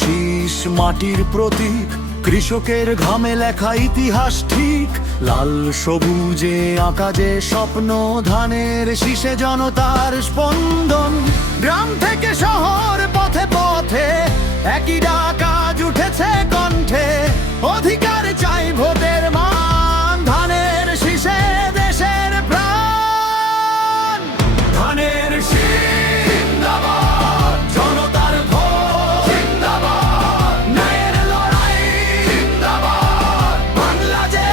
শীষ মাটির প্রতীক, কৃষকের ঘামে লেখা ইতিহাস ঠিক। লাল সবুজে আঁকা যে স্বপ্ন, ধানের শীষে জনতার স্পন্দন। গ্রাম থেকে শহর, পথে পথে একই ডাক আজ উঠেছে কণ্ঠে। অধিকার চাই, ভোটের মান, ধানের শীষে দেশের প্রাণ। ধানের শীষ জিন্দাবাদ, জনতার ভোট জিন্দাবাদ, ন্যায়ের লড়াই জিন্দাবাদ, বাংলাদেশ।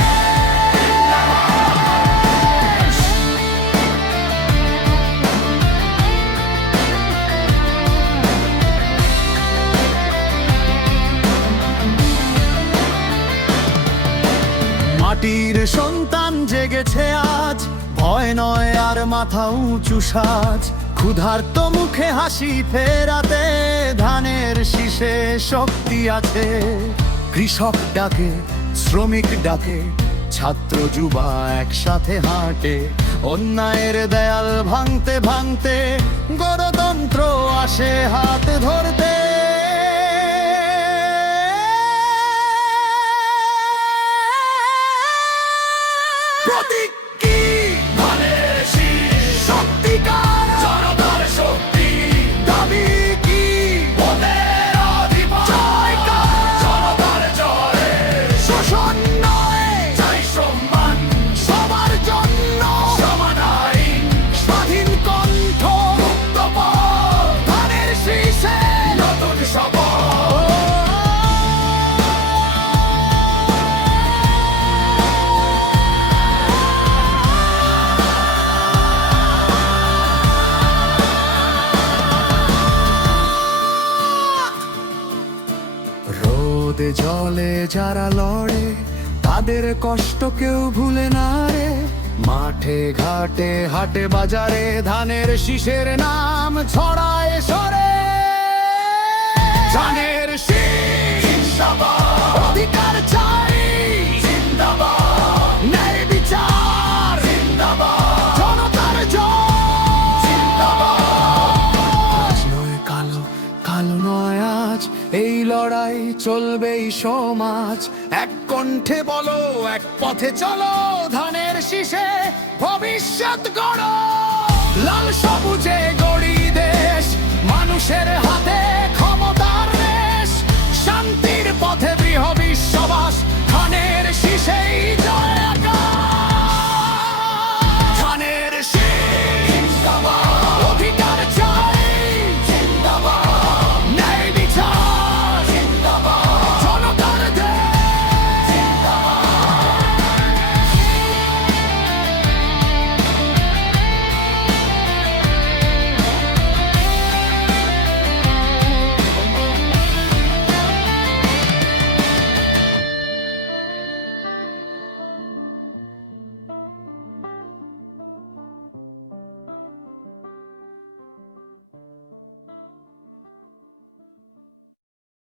মাটির সন্তান জেগেছে আজ, ভয় নয় আর মাথা উঁচু সাজ। ক্ষুধার্ত মুখে হাসি ফেরাতে ধানের শীষে শক্তি আছে। কৃষক ডাকে, শ্রমিক ডাকে, ছাত্র যুবা একসাথে হাঁটে। অন্যায়ের দেয়াল ভাঙতে ভাঙতে গণতন্ত্র আসে হাত ধরতে। প্রতীক কি? ধানের শীষ, সত্যিকার জনতার শক্তি। দাবি কি? ভোটের অধিকার, জনতার জয়ে। শোষণ নয়, চাই সম্মান, সবার জন্য সমান আইন। স্বাধীন কণ্ঠ, মুক্ত পথ, ধানের শীষে নতুন শপথ। রোদে জলে যারা লড়ে, তাদের কষ্ট কেউ ভুলে না রে। মাঠে ঘাটে হাটে বাজারে ধানের শীষের নাম ছড়ায় সরে। ধানের শীষ জিন্দাবাদ, অধিকার চাই জিন্দাবাদ, ন্যায় বিচার জিন্দাবাদ, জনতার জয় জিন্দাবাদ। আজ নয় কালো, কালো নয় আজ, এই লড়াই চলবেই সমাজ। এক কণ্ঠে বলো, এক পথে চলো, ধানের শীষে ভবিষ্যৎ গড়ো। লাল সবুজে গড়ি দেশ, মানুষের হাতে